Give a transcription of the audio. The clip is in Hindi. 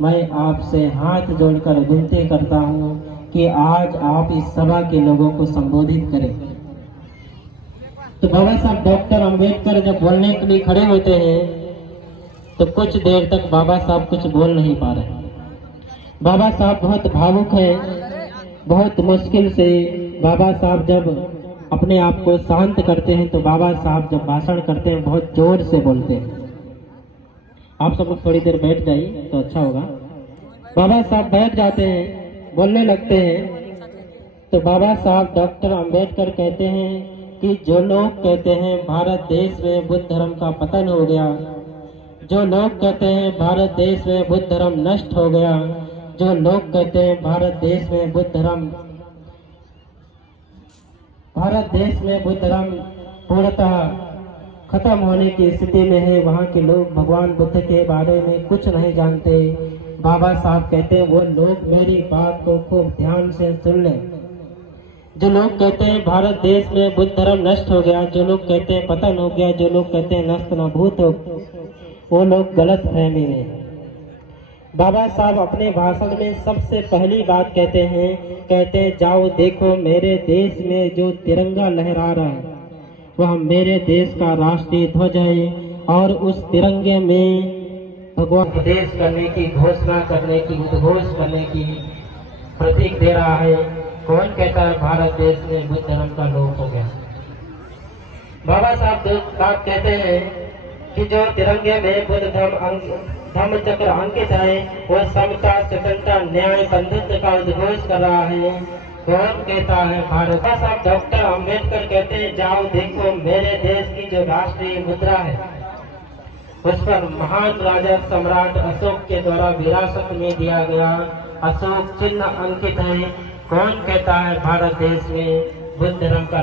मैं आपसे हाथ जोड़कर विनती करता हूँ कि आज आप इस सभा के लोगों को संबोधित करें। तो बाबा साहब डॉक्टर अंबेडकर जब बोलने के लिए खड़े होते हैं तो कुछ देर तक बाबा साहब कुछ बोल नहीं पा रहे। बाबा साहब बहुत भावुक हैं। बहुत मुश्किल से बाबा साहब जब अपने आप को शांत करते हैं तो बाबा साहब जब भाषण करते हैं बहुत जोर से बोलते हैं। आप सब लोग थोड़ी देर बैठ जाइए तो अच्छा होगा। बाबा साहब बैठ जाते हैं, बोलने लगते हैं। तो बाबा साहब डॉक्टर अंबेडकर कहते हैं कि जो लोग कहते हैं भारत देश में बुद्ध धर्म का पतन हो गया, जो लोग कहते हैं भारत देश में बुद्ध धर्म नष्ट हो गया, जो लोग कहते हैं भारत देश में बुद्ध धर्म पूर्णतः खत्म होने की स्थिति में है, वहाँ के लोग भगवान बुद्ध के बारे में कुछ नहीं जानते। बाबा साहब कहते हैं वो लोग मेरी बात को खूब ध्यान से सुन लें। जो लोग कहते हैं भारत देश में बुद्ध धर्म नष्ट हो गया, जो लोग कहते हैं पतन हो गया, जो लोग कहते हैं नष्ट न भूत हो, वो लोग गलत फहमी में। बाबा साहब अपने भाषण में सबसे पहली बात कहते हैं जाओ देखो मेरे देश में जो तिरंगा लहरा रहा है वह मेरे देश का राष्ट्रीय ध्वज है और उस तिरंगे में भगवान उपदेश करने की, घोषणा करने की, उद्घोष करने की प्रतीक दे रहा है। कौन कहता है भारत देश में बुद्ध धर्म का लोप हो गया? बाबा साहब बात कहते हैं कि जो तिरंगे में बुद्ध धम्म चक्र अंकित है वह समता, स्वतंत्रता, न्याय, बंधुत्व का उद्घोष कर रहा है। कौन कहता है भारत? बाबा साहब डॉक्टर अंबेडकर कहते हैं जाओ देखो मेरे देश की जो राष्ट्रीय मुद्रा है उस पर महान राजा सम्राट अशोक के द्वारा विरासत में दिया गया अशोक चिन्ह अंकित है। कौन कहता है भारत देश में बुद्ध धर्म का